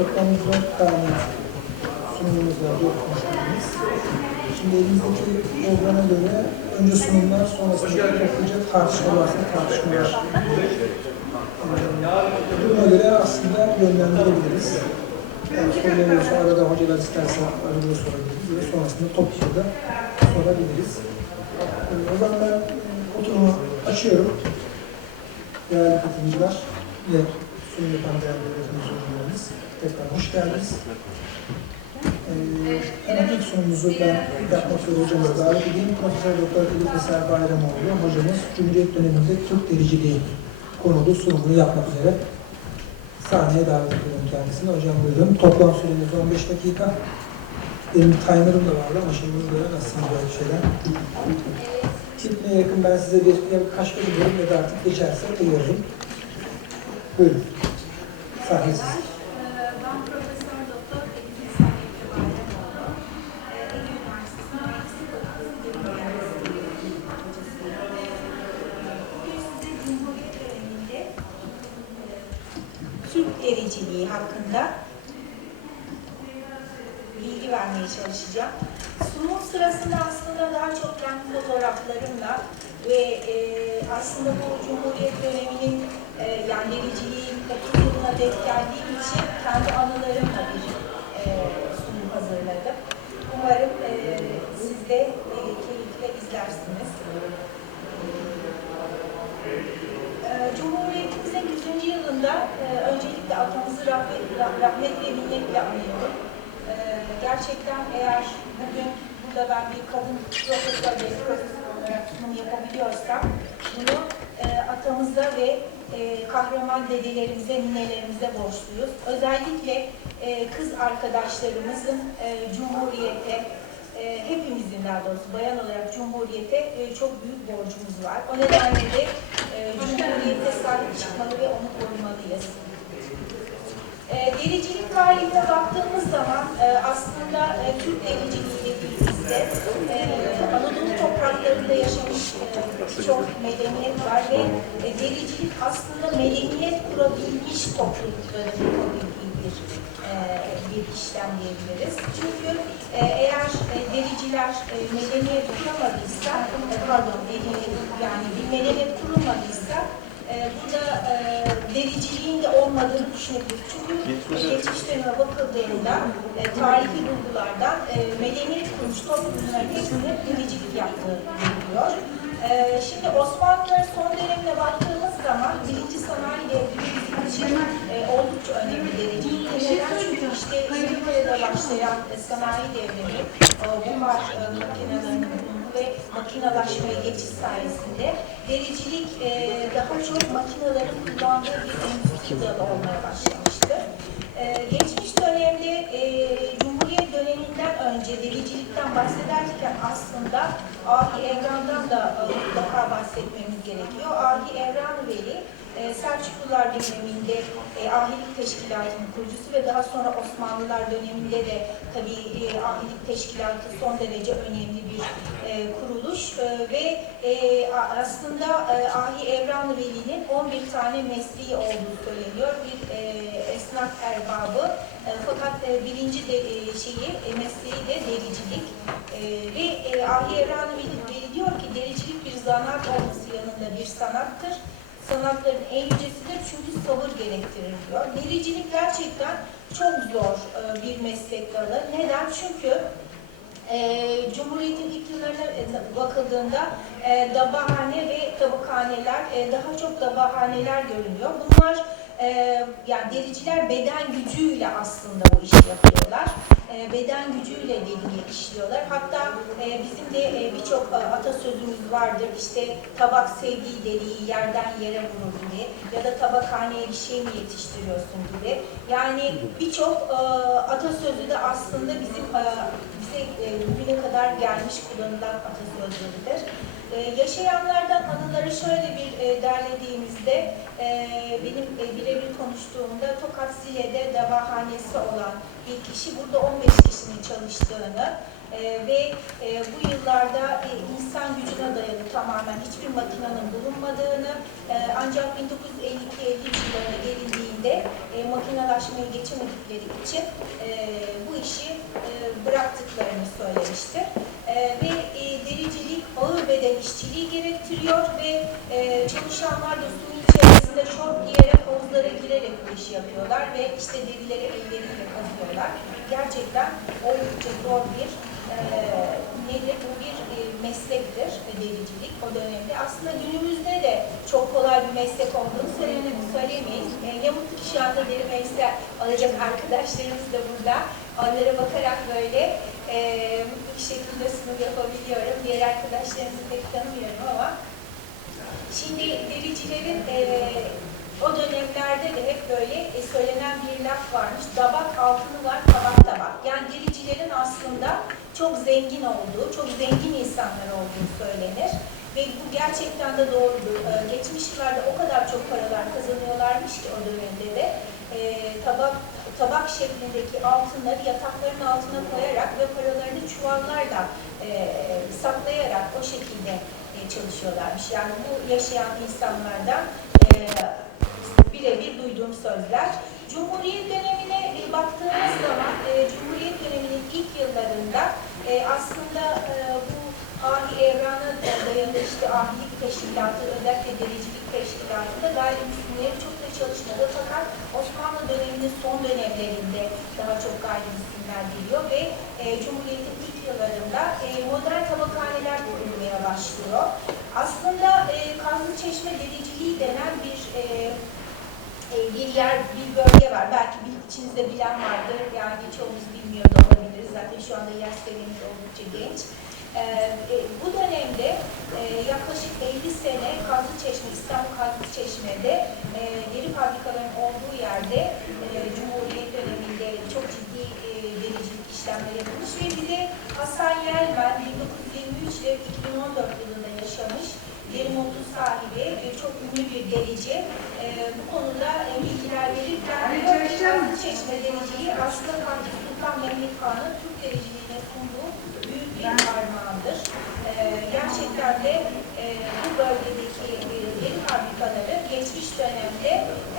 Toplamda dört tane sunumumuz var, dört konuşmamız. Şimdi elimizdeki programa göre önce sunumlar, sonrasında topluca tartışma varsa tartışmalar. Ee, Duruma göre aslında yönlendirebiliriz. Yani sorular olursa arada hocalar isterse arada sorabiliriz ve sonrasında topluca da sorabiliriz. Ee, O zaman ben e, oturumu açıyorum. Değerli katılımcılar ve sunum yapan değerli hocalarımız. Tekrar hoş geldiniz. Ee, hemen ilk sunumumuzu ben yapmak üzere hocamıza davet edeyim. Profesör Doktor Elif Eser Bayramoğlu hocamız Cumhuriyet döneminde Türk dericiliği konulu sunumunu yapmak üzere sahneye davet ediyorum kendisini. Hocam buyurun. Toplam süremiz 15 dakika. Benim timer'ım da var ama şimdi böyle nasıl böyle şeyler. Tipine yakın ben size bir kaç kere diyorum ya da artık geçerse uyarırım. Buyurun. Sahne sizin. Hakkında bilgi vermeye çalışacağım. Sunum sırasında aslında daha çok kendi fotoğraflarımla ve e, aslında bu Cumhuriyet döneminin e, yani dericiliğin 30 yılına denk geldiğim için kendi anılarımla bir e, sunum hazırladım. Umarım e, siz de e, keyifle izlersiniz. E, Cumhuriyetimizin 100. yılında e, öncelikle atamızı rahmet, rah- rahmet ve minnetle anıyorum. E, gerçekten eğer bugün burada ben bir kadın profesör ve profesör olarak sunum yapabiliyorsam bunu e, atamıza ve e, kahraman dedelerimize, ninelerimize borçluyuz. Özellikle e, kız arkadaşlarımızın e, Cumhuriyete, e, hepimizin daha doğrusu bayan olarak Cumhuriyete e, çok büyük borcumuz var. O nedenle de e, Cumhuriyete sahip çıkmalı ve onu korumalıyız. E, dericilik tarihine baktığımız zaman e, aslında e, Türk dericiliğiyle birlikte e, Anadolu topraklarında yaşamış e, birçok medeniyet var ve e, dericilik aslında medeniyet kurabilmiş toplulukların bir, e, bir işlem diyebiliriz. Çünkü e, eğer e, dericiler e, medeniyet kuramadıysa, pardon, medeniyet, yani bir medeniyet kurulmadıysa burada e, dericiliğin de olmadığını düşünebiliriz. Çünkü geçmiş döneme bakıldığında e, tarihi bulgulardan e, medeniyet kurmuş toplumların hepsinin dericilik yaptığı görülüyor. E, şimdi Osmanlıların son dönemine baktığımız zaman birinci sanayi devrimi bizim için e, oldukça önemli dericilik. Neden? Çünkü işte İngiltere'de başlayan e, sanayi devrimi, e, buhar e, makinelerinin ve makinalaşmaya geçiş sayesinde dericilik e, daha çok makinelerin kullandığı bir endüstri dalı olmaya başlamıştı. E, geçmiş dönemde e, Cumhuriyet döneminden önce dericilikten bahsederken aslında Ahi Evran'dan da e, mutlaka bahsetmemiz gerekiyor. Ahi Evran Veli e, Selçuklular döneminde e, ahilik teşkilatının kurucusu ve daha sonra Osmanlılar döneminde de tabii e, ahilik teşkilatı son derece önemli bir e, kuruluş. E, ve e, aslında e, Ahi Evran Veli'nin 11 tane mesleği olduğu söyleniyor. Bir e, esnaf erbabı. E, fakat e, birinci de, e, şeyi e, mesleği de dericilik. E, ve e, Ahi Evran Veli, Veli diyor ki dericilik bir zanaat olması yanında bir sanattır sanatların en yücesidir çünkü sabır gerektirir diyor. Dericilik gerçekten çok zor e, bir meslek dalı. Neden? Çünkü e, Cumhuriyet'in ilk yıllarına e, bakıldığında e, dabahane ve tabakhaneler, e, daha çok dabahaneler görünüyor. Bunlar e, yani dericiler beden gücüyle aslında bu işi yapıyorlar. E, beden gücüyle deliği işliyorlar. Hatta e, bizim de e, birçok e, atasözümüz vardır. İşte tabak sevdiği deliği yerden yere vurur gibi ya da tabakhaneye bir şey mi yetiştiriyorsun gibi. Yani birçok e, atasözü de aslında bizim bize bugüne kadar gelmiş kullanılan atasözleridir. E, yaşayanlardan anıları şöyle bir e, derlediğimizde e, benim e, birebir konuştuğumda Tokat Zile'de davahanesi olan bir kişi burada 15 kişinin çalıştığını e, ve e, bu yıllarda e, insan gücüne dayalı tamamen hiçbir makinenin bulunmadığını e, ancak 1952-53 yıllarına gelindiğinde e, makinalaşmayı geçemedikleri için e, bu işi e, bıraktıklarını söylemiştir. E, ve işçiliği gerektiriyor ve e, çalışanlar da suyun içerisinde şort giyerek havuzlara girerek bu işi yapıyorlar ve işte derileri elleriyle kazıyorlar. Gerçekten oldukça zor bir e, nedir bu bir e, meslektir e, dericilik o dönemde. Aslında günümüzde de çok kolay bir meslek olduğunu söyleme- söyleyemeyiz. E, ne mutlu ki şu anda deri meslek alacak arkadaşlarımız da burada. Onlara bakarak böyle e, mutlu şekilde sunum yapabiliyorum. Diğer arkadaşlarımızı pek tanımıyorum ama Şimdi dericilerin e, o dönemlerde de hep böyle e, söylenen bir laf varmış. Dabak altını var, tabak tabak. Yani dericilerin aslında çok zengin olduğu, çok zengin insanlar olduğu söylenir. Ve bu gerçekten de doğrudur. E, geçmiş yıllarda o kadar çok paralar kazanıyorlarmış ki o dönemde de e, tabak tabak şeklindeki altınları yatakların altına koyarak ve paralarını çuvallarla e, saklayarak o şekilde e, çalışıyorlarmış. Yani bu yaşayan insanlardan e, birebir duyduğum sözler. Cumhuriyet dönemine e, baktığımız zaman e, Cumhuriyet döneminin ilk yıllarında e, aslında e, bu ahi evrana dayalı işte ahilik teşkilatı, özellikle dericilik teşkilatında gayrimüslimlerin çok da çalışmadı. Fakat Osmanlı döneminin son dönemlerinde daha çok gayrimüslimler geliyor ve e, Cumhuriyet'in ilk yıllarında e, modern tabakhaneler kurulmaya başlıyor. Aslında e, Kazlı Çeşme dericiliği denen bir e, e, bir yer, bir bölge var. Belki bir içinizde bilen vardır. Yani çoğumuz bilmiyor da olabiliriz. Zaten şu anda yaş seviyemiz oldukça genç. E, e, bu dönemde e, yaklaşık 50 sene Kazlı Çeşme, İstanbul Kazlı Çeşme'de e, deri fabrikalarının olduğu yerde e, Cumhuriyet döneminde çok ciddi e, dericilik işlemleri yapılmış ve bir de Hasan Yelmen 1923 ile 2014 yılında yaşamış deri modu sahibi, e, çok ünlü bir derici. E, bu konuda e, bilgiler verirken Kazlı Çeşme dericiliği aslında Fatih Sultan Mehmet Han'ın Türk büyük bir armağandır. E, gerçekten de e, bu bölgedeki e, deri fabrikaları geçmiş dönemde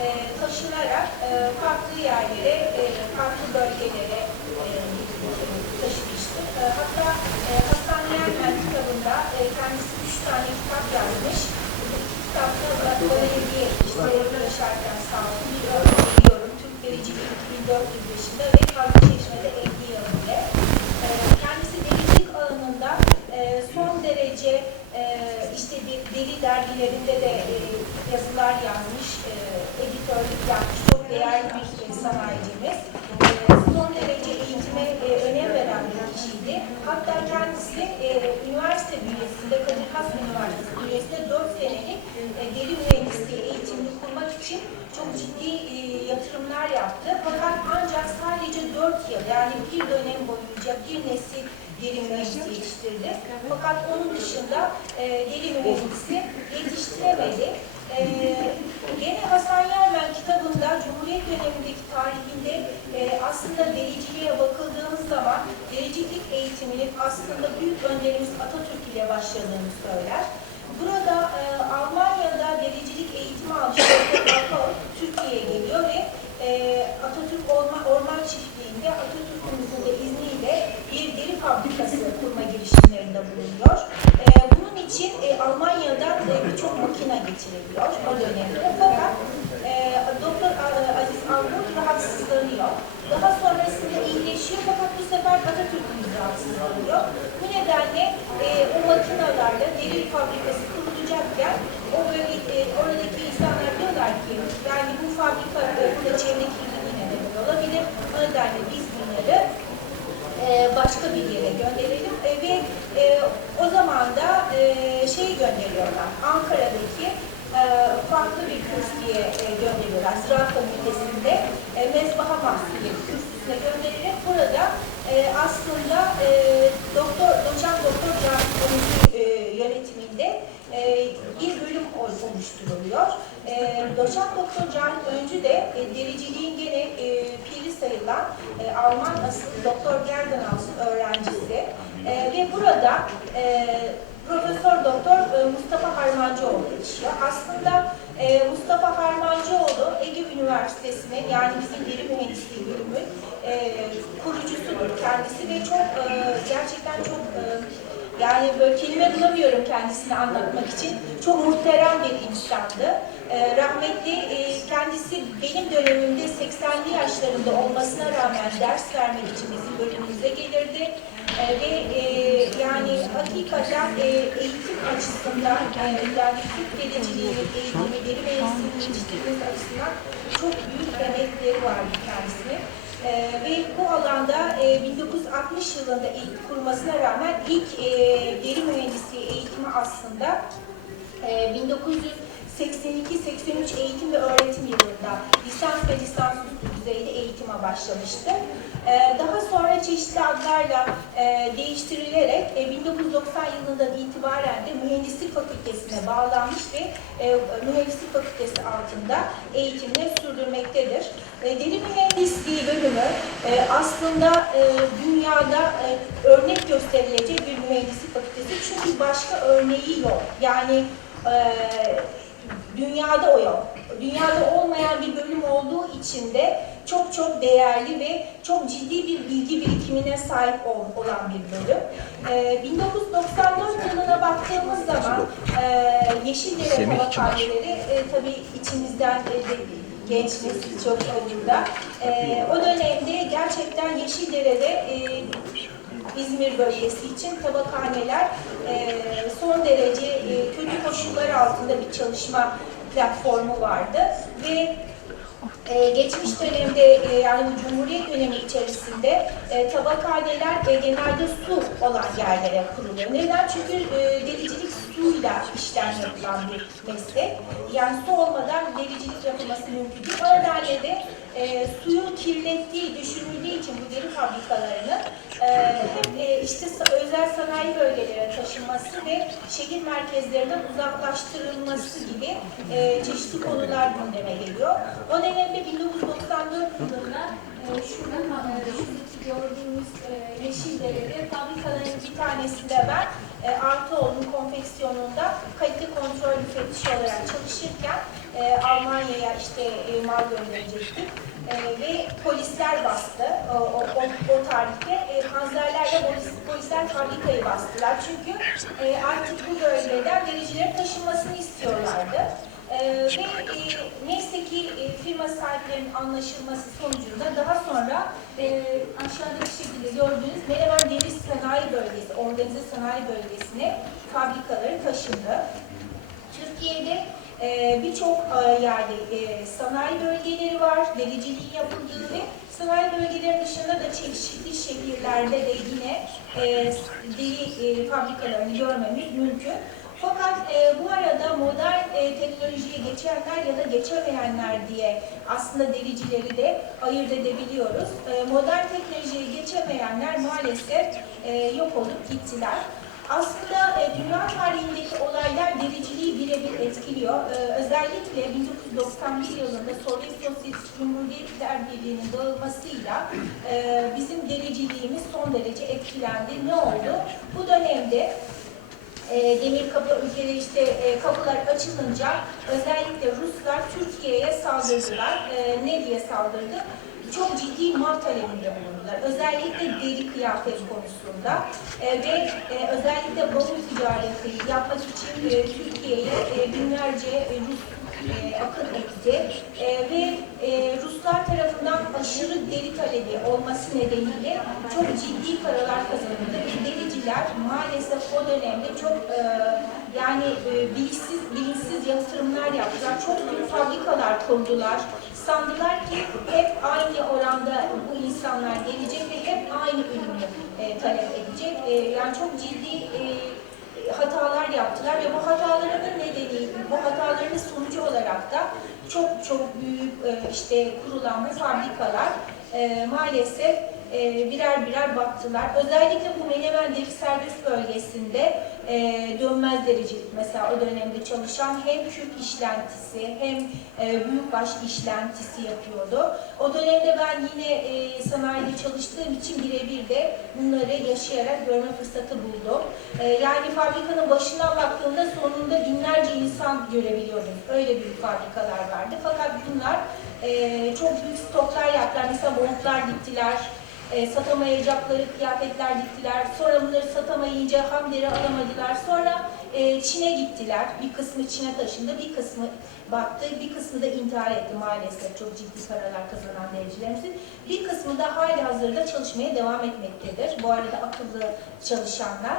e, taşınarak e, farklı yerlere, e, farklı bölgelere e, taşımıştır. E, hatta e, Hasan Yermen kitabında e, kendisi üç tane kitap yazmış. Bu iki kitapta bana hediye etmişti. Yaşarken sağ olsun. Bir örnek veriyorum. Türk Dericiliği 2400 yaşında ve Kazlı Çeşme'de 50 yılında. Dericilik alanında e, son derece e, işte de- deri dergilerinde de e, yazılar yazmış, e, editörlük yapmış. Çok değerli bir e, sanayicimiz. E, son derece eğitime e, önem veren bir kişiydi. Hatta kendisi e, üniversite bünyesinde, Kadir Has Üniversitesi bünyesinde 4 senelik e, deri mühendisliği eğitimini kurmak için çok ciddi e, yatırımlar yaptı. Fakat ancak sadece 4 yıl yani bir dönem boyunca bir deri mühendisi yetiştirdi. Fakat onun dışında e, deri mühendisi yetiştiremedi. E, gene Hasan Yermen kitabında Cumhuriyet dönemindeki tarihinde e, aslında dericiliğe bakıldığımız zaman dericilik eğitiminin aslında büyük önderimiz Atatürk ile başladığını söyler. Burada e, Almanya'da dericilik eğitimi almış Türkiye'ye geliyor ve e, Atatürk Orman, Orman Çiftliği'nde Atatürk'ümüzün de fabrikası kurma girişimlerinde bulunuyor. E, bunun için e, Almanya'dan e, birçok makine getiriliyor o dönemde. Fakat e, Doktor Aziz Avgut rahatsızlanıyor. Daha sonrasında iyileşiyor fakat bu sefer Atatürk'ümüz rahatsızlanıyor. Bu nedenle e, o makinalarla deri fabrikası kurulacakken o böyle e, oradaki insanlar diyorlar ki yani bu fabrika e, burada çevre kirliliğine neden olabilir. O nedenle biz bunları e, başka bir yere gönderelim. E, ve e, o zaman da e, şey gönderiyorlar. Ankara'daki e, farklı bir kürsüye e, gönderiyorlar. Ziraat Fakültesi'nde e, mezbaha mahsulü kürsüsüne göndererek burada e, aslında e, doktor, doçent doktor Cahit e, yönetiminde e, bir bölüm ol- oluşturuluyor. E, doçent doktor Cahit Öncü de e, dericiliğin gene e, sayılan e, Alman asıllı Doktor Gerdenhaus'un öğrencisi. E, ve burada e, Profesör Doktor e, Mustafa Harmancıoğlu yetişiyor. Aslında e, Mustafa Harmancıoğlu Ege Üniversitesi'nin yani bizim deri mühendisliği bölümü e, kurucusudur kendisi ve çok e, gerçekten çok e, yani böyle kelime bulamıyorum kendisini anlatmak için. Çok muhterem bir insandı. Ee, rahmetli e, kendisi benim dönemimde 80'li yaşlarında olmasına rağmen ders vermek için bizim bölümümüze gelirdi. Ee, ve e, yani hakikaten e, eğitim açısından e, yani Türk dereciliğinin eğitimi, deri mühendisliğinin yetiştirmesi açısından çok büyük emekleri vardı kendisinin. Ee, ve bu alanda e, 1960 yılında ilk kurmasına rağmen ilk e, deri mühendisliği eğitimi aslında e, 1982-83 eğitim ve öğretim yılında lisans ve lisansüstü düzeyde eğitime başlamıştı. E, daha sonra çeşitli adlarla e, değiştirilerek e, 1990 yılından itibaren de mühendislik fakültesine bağlanmış ve e, mühendislik fakültesi altında eğitimini sürdürmektedir. E, deri mühendisliği bölümü e, aslında e, dünyada e, örnek gösterilecek bir mühendislik fakültesi çünkü başka örneği yok. Yani e, dünyada o yok. Dünyada olmayan bir bölüm olduğu için de çok çok değerli ve çok ciddi bir bilgi birikimine sahip ol- olan bir bölüm. E, 1994 yılına baktığımız zaman e, Yeşildere tabakhaneleri e, tabii içimizden e, de genç nesil çok burada. E, o dönemde gerçekten Yeşildere'de e, İzmir bölgesi için tabakhaneler e, son derece e, kötü koşullar altında bir çalışma platformu vardı ve e, geçmiş dönemde e, yani Cumhuriyet dönemi içerisinde e, tabakhaneler e, genelde su olan yerlere kuruluyor. Neden? Çünkü e, dericilik suyla işlem yapılan bir meslek. Yani su olmadan dericilik yapılması mümkün değil. O de e, suyun kirlettiği, düşünüldüğü için bu deri fabrikalarının e, hep e, işte özel sanayi bölgelere taşınması ve şehir merkezlerinden uzaklaştırılması gibi e, çeşitli konular gündeme geliyor. O nedenle 1994 yılında e, şurada gördüğümüz e, Yeşildere'de fabrikaların bir tanesinde ben e, Artuoğlu'nun konfeksiyonunda kalite kontrol müfettişi olarak çalışırken e, Almanya'ya işte e, mal gönderecektik. E, ve polisler bastı o, o, o, o tarihte. E, panzerlerle polis, polisler fabrikayı bastılar. Çünkü e, artık bu bölgeden dericilerin taşınmasını istiyorlardı. E, ve e, neyse ki e, firma sahiplerinin anlaşılması sonucunda daha sonra e, aşağıdaki şekilde gördüğünüz Menemen Deri Sanayi Bölgesi, organize sanayi bölgesine fabrikaları taşındı. Türkiye'de birçok e, yerde e, sanayi bölgeleri var, dericiliğin yapıldığı ve sanayi bölgeleri dışında da çeşitli şehirlerde de yine e, deri fabrikalarını görmemiz mümkün. Fakat e, bu arada modern e, teknolojiye geçenler ya da geçemeyenler diye aslında dericileri de ayırt edebiliyoruz. E, modern teknolojiye geçemeyenler maalesef e, yok olup gittiler. Aslında e, dünya tarihindeki olaylar dericiliği birebir etkiliyor. E, özellikle 1991 yılında Sovyet Sosyalist Cumhuriyetler Birliği'nin dağılmasıyla e, bizim dericiliğimiz son derece etkilendi. Ne oldu? Bu dönemde e, demir kapı ülkeleri işte e, kapılar açılınca özellikle Ruslar Türkiye'ye saldırdılar. E, ne diye saldırdı? Çok ciddi mal talebinde bulundular. Özellikle deri kıyafet konusunda E, ve e, özellikle bavul ticareti yapmak için e, Türkiye'ye e, binlerce e, Rus e, akın etti E, ve e, Ruslar tarafından aşırı deri talebi olması nedeniyle çok ciddi paralar kazanıldı. Ve dericiler maalesef o dönemde çok e, yani e, bilinçsiz, bilinçsiz yatırımlar yaptılar. Çok büyük fabrikalar kurdular. Sandılar ki hep aynı oranda bu insanlar gelecek ve hep aynı ürünü e, talep edecek. E, yani çok ciddi e, hatalar yaptılar ve bu hatalarının nedeni, bu hataların sonucu olarak da çok çok büyük e, işte kurulan bu fabrikalar e, maalesef e, birer birer baktılar. Özellikle bu Menemen Deri Serbest Bölgesi'nde e, dönmez dericilik mesela o dönemde çalışan hem kürk işlentisi hem e, büyükbaş işlentisi yapıyordu. O dönemde ben yine e, sanayide çalıştığım için birebir de bunları yaşayarak görme fırsatı buldum. E, yani fabrikanın başından baktığımda sonunda binlerce insan görebiliyordum. Öyle büyük fabrikalar vardı. Fakat bunlar e, çok büyük stoklar yaptılar. Mesela montlar diktiler, e, satamayacakları kıyafetler diktiler. Sonra bunları satamayınca ham deri alamadılar. Sonra e, Çin'e gittiler. Bir kısmı Çin'e taşındı, bir kısmı battı, bir kısmı da intihar etti maalesef. Çok ciddi paralar kazanan dericilerimizin. Bir kısmı da hali hazırda çalışmaya devam etmektedir. Bu arada akıllı çalışanlar.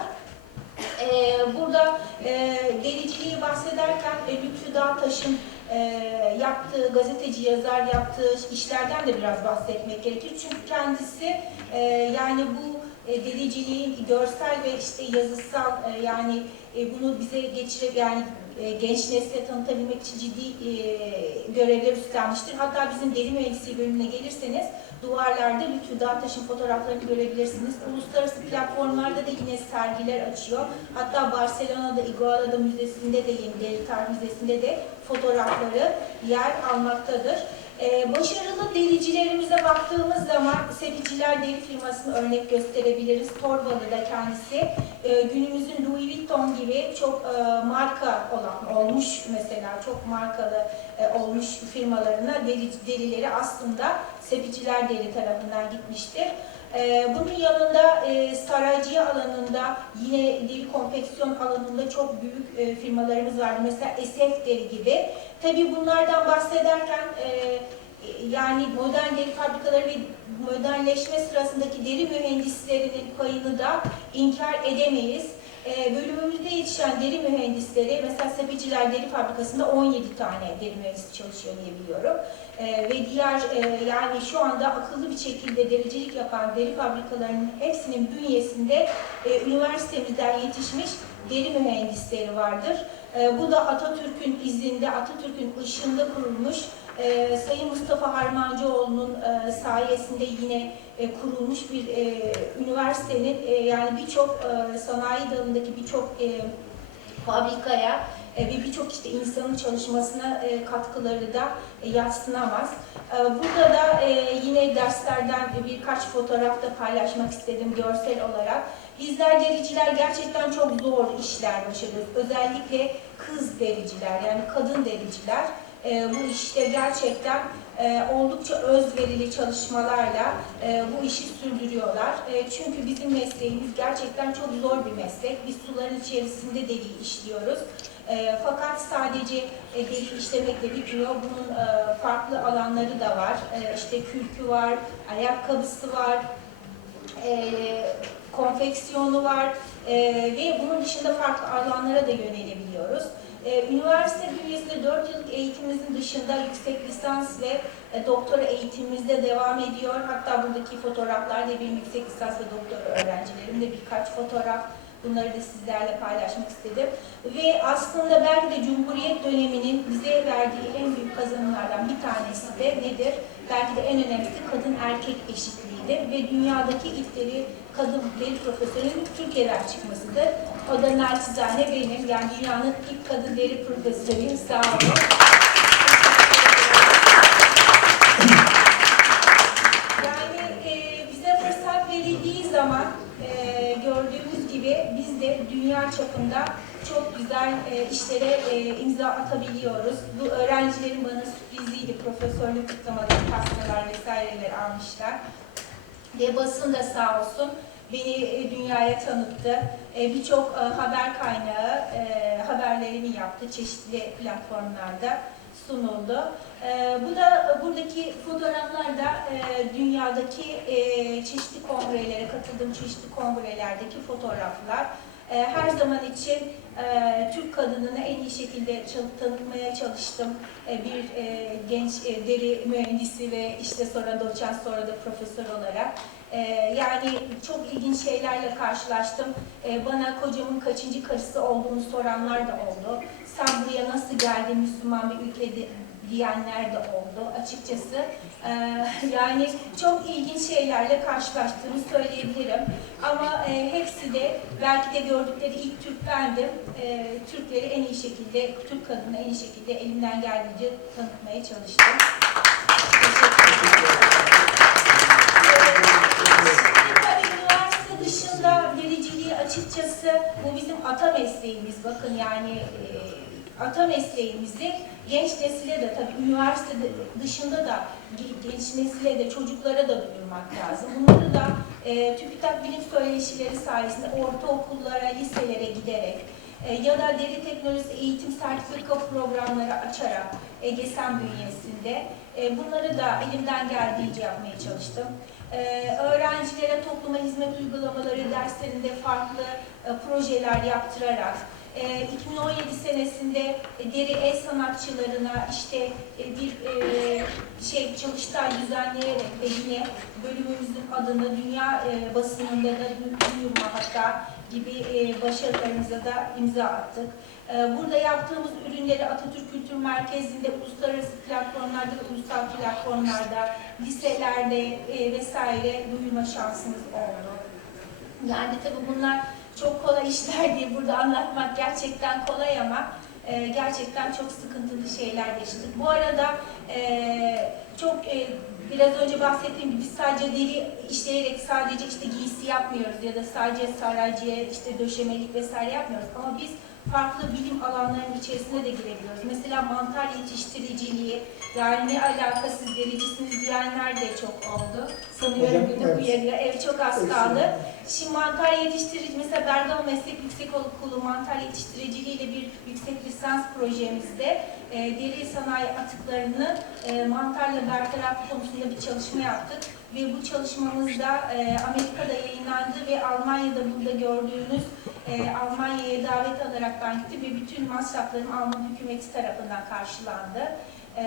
Ee, burada e, dericiliği bahsederken e, Lütfü Dağtaş'ın e, yaptığı, gazeteci yazar yaptığı işlerden de biraz bahsetmek gerekir. Çünkü kendisi e, yani bu e, dericiliğin görsel ve işte yazısal e, yani e, bunu bize geçirip yani genç nesle tanıtabilmek için ciddi e, görevler üstlenmiştir. Hatta bizim deri mühendisliği bölümüne gelirseniz duvarlarda Lütfü Dağtaş'ın fotoğraflarını görebilirsiniz. Uluslararası platformlarda da yine sergiler açıyor. Hatta Barcelona'da, Igualada Müzesi'nde de, Yeni Deri Tarih Müzesi'nde de fotoğrafları yer almaktadır. Ee, başarılı dericilerimize baktığımız zaman Sepiciler Deri firmasını örnek gösterebiliriz. Torbalı'da kendisi. Ee, günümüzün Louis Vuitton gibi çok e, marka olan olmuş mesela çok markalı e, olmuş firmalarına deri, derileri aslında Sepiciler Deri tarafından gitmiştir. Ee, bunun yanında e, saraycı alanında yine deri konfeksiyon alanında çok büyük e, firmalarımız vardı. Mesela SF Deri gibi. Tabii bunlardan bahsederken e, yani modern deri fabrikaları ve modernleşme sırasındaki deri mühendislerinin payını da inkar edemeyiz. E, bölümümüzde yetişen deri mühendisleri, mesela Sepiciler Deri Fabrikası'nda 17 tane deri mühendisi çalışıyor diye biliyorum. E, ve diğer e, yani şu anda akıllı bir şekilde dericilik yapan deri fabrikalarının hepsinin bünyesinde e, üniversitemizden yetişmiş deri mühendisleri vardır. E, bu da Atatürk'ün izinde, Atatürk'ün ışığında kurulmuş e, Sayın Mustafa Harmancıoğlu'nun e, sayesinde yine e, kurulmuş bir e, üniversitenin e, yani birçok e, sanayi dalındaki birçok e, fabrikaya e, ve birçok işte insanın çalışmasına e, katkıları da e, yatsınamaz. E, burada da e, yine derslerden birkaç fotoğraf da paylaşmak istedim görsel olarak. Bizler dericiler gerçekten çok zor işler başarıyoruz. Özellikle kız dericiler yani kadın dericiler e, bu işte gerçekten e, oldukça özverili çalışmalarla e, bu işi sürdürüyorlar. E, çünkü bizim mesleğimiz gerçekten çok zor bir meslek. Biz suların içerisinde deri işliyoruz. E, fakat sadece e, deri işlemekle bitmiyor. Bunun e, farklı alanları da var. E, işte kürkü var, ayakkabısı var, e, konfeksiyonu var e, ve bunun dışında farklı alanlara da yönelebiliyoruz. Ee, Üniversite bünyesinde 4 yıllık eğitimimizin dışında yüksek lisans ve e, doktora eğitimimizde devam ediyor. Hatta buradaki fotoğraflar da benim yüksek lisans ve doktora öğrencilerim de birkaç fotoğraf bunları da sizlerle paylaşmak istedim. Ve aslında belki de Cumhuriyet döneminin bize verdiği en büyük kazanımlardan bir tanesi de nedir? Belki de en önemlisi kadın erkek eşitliğidir ve dünyadaki ilk deri kadın deri profesörünün Türkiye'den çıkmasıdır. O da naçizane benim. Yani dünyanın ilk kadın deri profesörüyüm. Sağ olun. Yani e, bize fırsat verildiği zaman e, gördüğümüz gibi biz de dünya çapında çok güzel e, işlere e, imza atabiliyoruz. Bu öğrencilerin bana sürpriziydi. Profesörlük kutlamaları, pastalar vesaireler almışlar. Ve basın da sağ olsun beni e, dünyaya tanıttı. E, Birçok e, haber kaynağı haberlerimi yaptı çeşitli platformlarda sunuldu. Bu da buradaki fotoğraflar da e, dünyadaki çeşitli kongrelere katıldığım çeşitli kongrelerdeki fotoğraflar. Her zaman için Türk kadınını en iyi şekilde tanıtmaya çalıştım. E, bir e, genç e, deri mühendisi ve işte sonra doçent sonra da profesör olarak. E, yani çok ilginç şeylerle karşılaştım. Bana kocamın kaçıncı karısı olduğunu soranlar da oldu. Sen buraya nasıl geldin Müslüman bir ülkede diyenler de oldu açıkçası. Ee, yani çok ilginç şeylerle karşılaştığımı söyleyebilirim. Ama e, hepsi de belki de gördükleri ilk Türk bendim. E, Türkleri en iyi şekilde, Türk kadını en iyi şekilde elimden geldiğince tanıtmaya çalıştım. Teşekkür ederim. Dericiliği açıkçası bu bizim ata mesleğimiz. Bakın yani e, ata mesleğimizi genç nesile de tabii üniversite dışında da ge- genç nesile de çocuklara da duyurmak lazım. Bunları da e, TÜBİTAK bilim söyleşileri sayesinde ortaokullara, liselere giderek e, ya da deri teknolojisi eğitim sertifika programları açarak EGSEM bünyesinde e, bunları da elimden geldiğince yapmaya çalıştım. Ee, öğrencilere topluma hizmet uygulamaları derslerinde farklı e, projeler yaptırarak e, 2017 senesinde deri el sanatçılarına işte e, bir e, şey çalıştay düzenleyerek de yine bölümümüzün adını dünya e, basınında da duyurma hatta gibi e, başarılarımıza da imza attık. E, Burada yaptığımız ürünleri Atatürk Kültür Merkezi'nde uluslararası platformlarda ve ulusal platformlarda, liselerde e, vesaire duyurma şansımız oldu. Yani tabii bunlar çok kolay işler diye burada anlatmak gerçekten kolay ama e, gerçekten çok sıkıntılı şeyler yaşadık. Bu arada e, çok e, biraz önce bahsettiğim gibi biz sadece deri işleyerek sadece işte giysi yapmıyoruz ya da sadece saraycıya işte döşemelik vesaire yapmıyoruz ama biz farklı bilim alanlarının içerisine de girebiliyoruz. Mesela mantar yetiştiriciliği, yani ne alakasız dericisiniz diyenler de çok oldu. Sanıyorum bir de bu evet. yarıya ev çok az kaldı. Şimdi mantar yetiştirici, mesela Bergama Meslek Yüksekokulu mantar yetiştiriciliği ile bir yüksek lisans projemizde e, deri sanayi atıklarını e, mantarla bertaraf konusunda bir çalışma yaptık. Ve bu çalışmamızda e, Amerika'da yayınlandı ve Almanya'da burada gördüğünüz e, Almanya'ya davet alaraktan gitti ve bütün masraflarım Alman hükümeti tarafından karşılandı. E,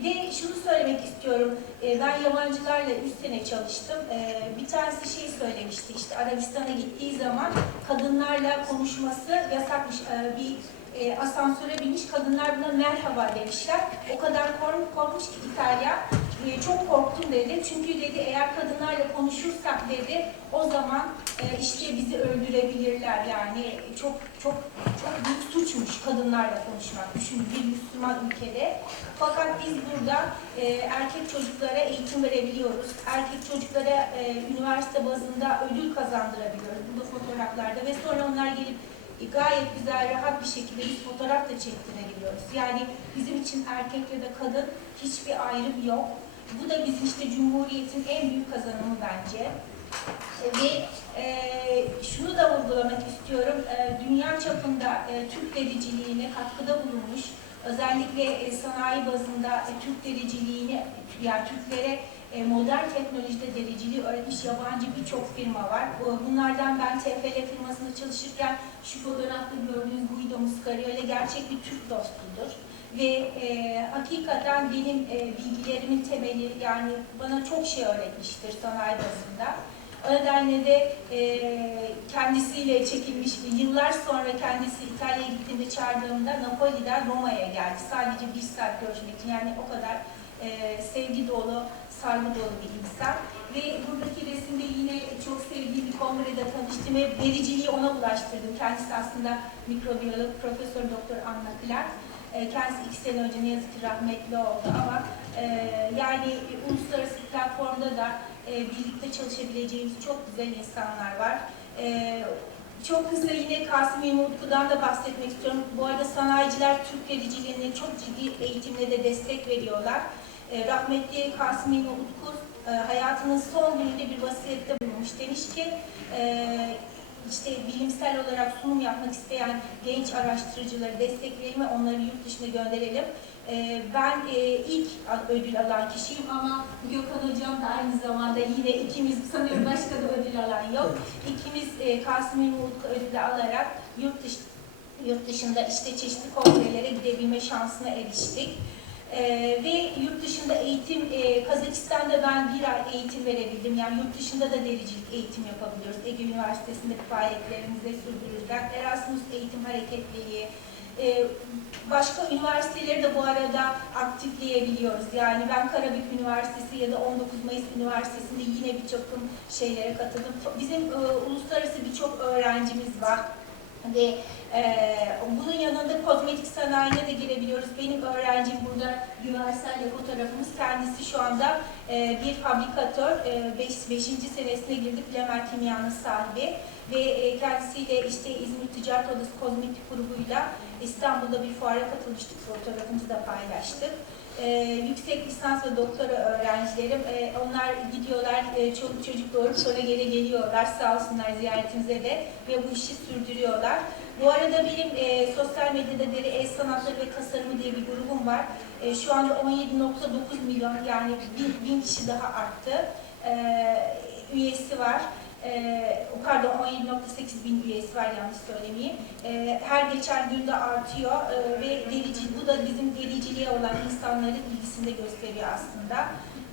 ve şunu söylemek istiyorum, e, ben yabancılarla 3 sene çalıştım. E, bir tanesi şey söylemişti, işte Arabistan'a gittiği zaman kadınlarla konuşması yasakmış. E, bir asansöre binmiş, kadınlar buna merhaba demişler. O kadar kork- korkmuş ki İtalya, e, çok korktum dedi. Çünkü dedi eğer kadınlarla konuşursak dedi, o zaman e, işte bizi öldürebilirler. Yani çok çok çok büyük suçmuş kadınlarla konuşmak. Düşünün bir Müslüman ülkede. Fakat biz burada e, erkek çocuklara eğitim verebiliyoruz. Erkek çocuklara e, üniversite bazında ödül kazandırabiliyoruz. Burada fotoğraflarda ve sonra onlar gelip e, gayet güzel, rahat bir şekilde biz fotoğraf da çektirebiliyoruz. Yani bizim için erkek ya da kadın hiçbir ayrım yok. Bu da bizim işte Cumhuriyet'in en büyük kazanımı bence. E, Ve e, şunu da vurgulamak istiyorum. E, dünya çapında e, Türk dericiliğine katkıda bulunmuş, özellikle e, sanayi bazında e, Türk dericiliğini, yani Türklere e, modern teknolojide dericiliği öğretmiş yabancı birçok firma var. Bu- Bunlardan ben TFL firmasında çalışırken şu fotoğrafta gördüğünüz Guido Muscariole gerçek bir Türk dostudur. Ve e, hakikaten benim e, bilgilerimin temeli yani bana çok şey öğretmiştir sanayi bazında. O nedenle de e, kendisiyle çekilmiş yıllar sonra kendisi İtalya'ya gittiğimde çağırdığımda Napoli'den Roma'ya geldi. Sadece bir saat görüşmek için yani o kadar e, sevgi dolu, saygı dolu bir insan. Ve buradaki resimde yine çok sevdiğim bir kongrede tanıştım ve vericiliği ona bulaştırdım. Kendisi aslında mikrobiyolog, Profesör Doktor Anna Clark. E, Kendisi iki sene önce ne yazık ki rahmetli oldu ama e, yani uluslararası platformda da e, birlikte çalışabileceğimiz çok güzel insanlar var. E, çok kısa yine Kasım İlmi da bahsetmek istiyorum. Bu arada sanayiciler Türk vericiliğine çok ciddi eğitimle de destek veriyorlar. E, rahmetli Kasım İlmi e, hayatının son gününde bir vasiyette bulunmuş. Demiş ki e, işte bilimsel olarak sunum yapmak isteyen genç araştırıcıları destekleyelim ve onları yurt dışına gönderelim. Ee, Ben e, ilk ödül alan kişiyim ama Gökhan Hocam da aynı zamanda yine ikimiz sanıyorum başka da ödül alan yok. İkimiz e, Kasım Utku ödülü alarak yurt, dış, yurt dışında işte çeşitli kongrelere gidebilme şansına eriştik. Ee, ve yurt dışında eğitim, e, Kazakistan'da ben bir ay eğitim verebildim. Yani yurt dışında da dericilik eğitim yapabiliyoruz. Ege Üniversitesi'nde faaliyetlerimizi de sürdürürken Erasmus eğitim hareketliliği, e, Başka üniversiteleri de bu arada aktifleyebiliyoruz. Yani ben Karabük Üniversitesi ya da 19 Mayıs Üniversitesi'nde yine bir şeylere katıldım. Bizim e, uluslararası birçok öğrencimiz var. Ve e, bunun yanında kozmetik sanayine de girebiliyoruz. Benim öğrencim burada Güversel fotoğrafımız. Kendisi şu anda e, bir fabrikatör. 5. senesine girdi. Plamer Kimya'nın sahibi. Ve e, kendisiyle işte İzmir Ticaret Odası Kozmetik grubuyla İstanbul'da bir fuara katılmıştık. Fotoğrafımızı da paylaştık. E, yüksek lisans ve doktora öğrencilerim, e, onlar gidiyorlar, e, çoluk çocuk doğurup sonra geri geliyorlar sağ olsunlar ziyaretimize de ve bu işi sürdürüyorlar. Bu arada benim e, sosyal medyada Deri El Sanatları ve Tasarımı diye bir grubum var. E, şu anda 17.9 milyon yani bin, kişi daha arttı. E, üyesi var. E, pardon 17.8 bin üyesi var yanlış söylemeyeyim. E, her geçen günde artıyor e, ve derici, bu da bizim dericiliğe olan insanların ilgisini de gösteriyor aslında.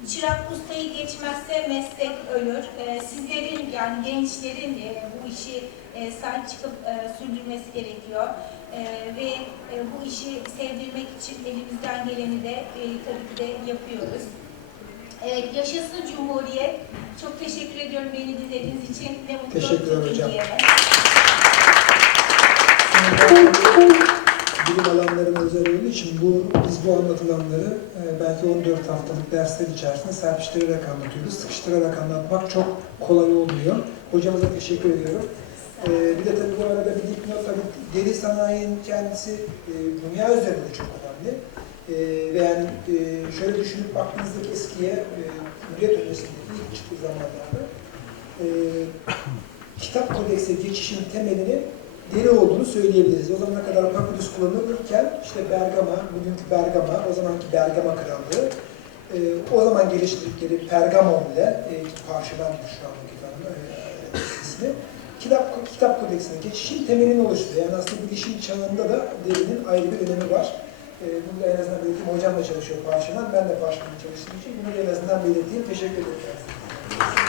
Çırak ustayı geçmezse meslek ölür. E, sizlerin yani gençlerin e, bu işi e, sahip çıkıp e, sürdürmesi gerekiyor. E, ve e, bu işi sevdirmek için elimizden geleni de e, tabii ki de yapıyoruz. Evet, yaşasın Cumhuriyet. Çok teşekkür ediyorum beni dinlediğiniz için. Ne mutlu Teşekkürler hocam. bilim alanlarına özel olduğu için bu biz bu anlatılanları e, belki 14 haftalık dersler içerisinde serpiştirerek anlatıyoruz. Sıkıştırarak anlatmak çok kolay olmuyor. Hocamıza teşekkür ediyorum. E, bir de tabii bu arada bir dipnot tabii deri sanayinin kendisi e, dünya üzerinde çok önemli. E, ve yani e, şöyle düşünüp baktığınızda eskiye e, Cumhuriyet öncesindeki ilk çıktığı zamanlarda e, kitap kodekse geçişin temelini deri olduğunu söyleyebiliriz. O zamana kadar papyrus kullanılırken işte Bergama, bugünkü Bergama, o zamanki Bergama Krallığı, e, o zaman geliştirdikleri Pergamon ile, e, parşömendir şu andaki e, ismi, kitap, kitap kodeksine geçişin temelini oluşturuyor. Yani aslında bilişim çağında da derinin ayrı bir önemi var. E, burada en azından belirteyim, hocam da çalışıyor parçadan, ben de parçadan çalıştığım için bunu en azından belirteyim. Teşekkür ederim.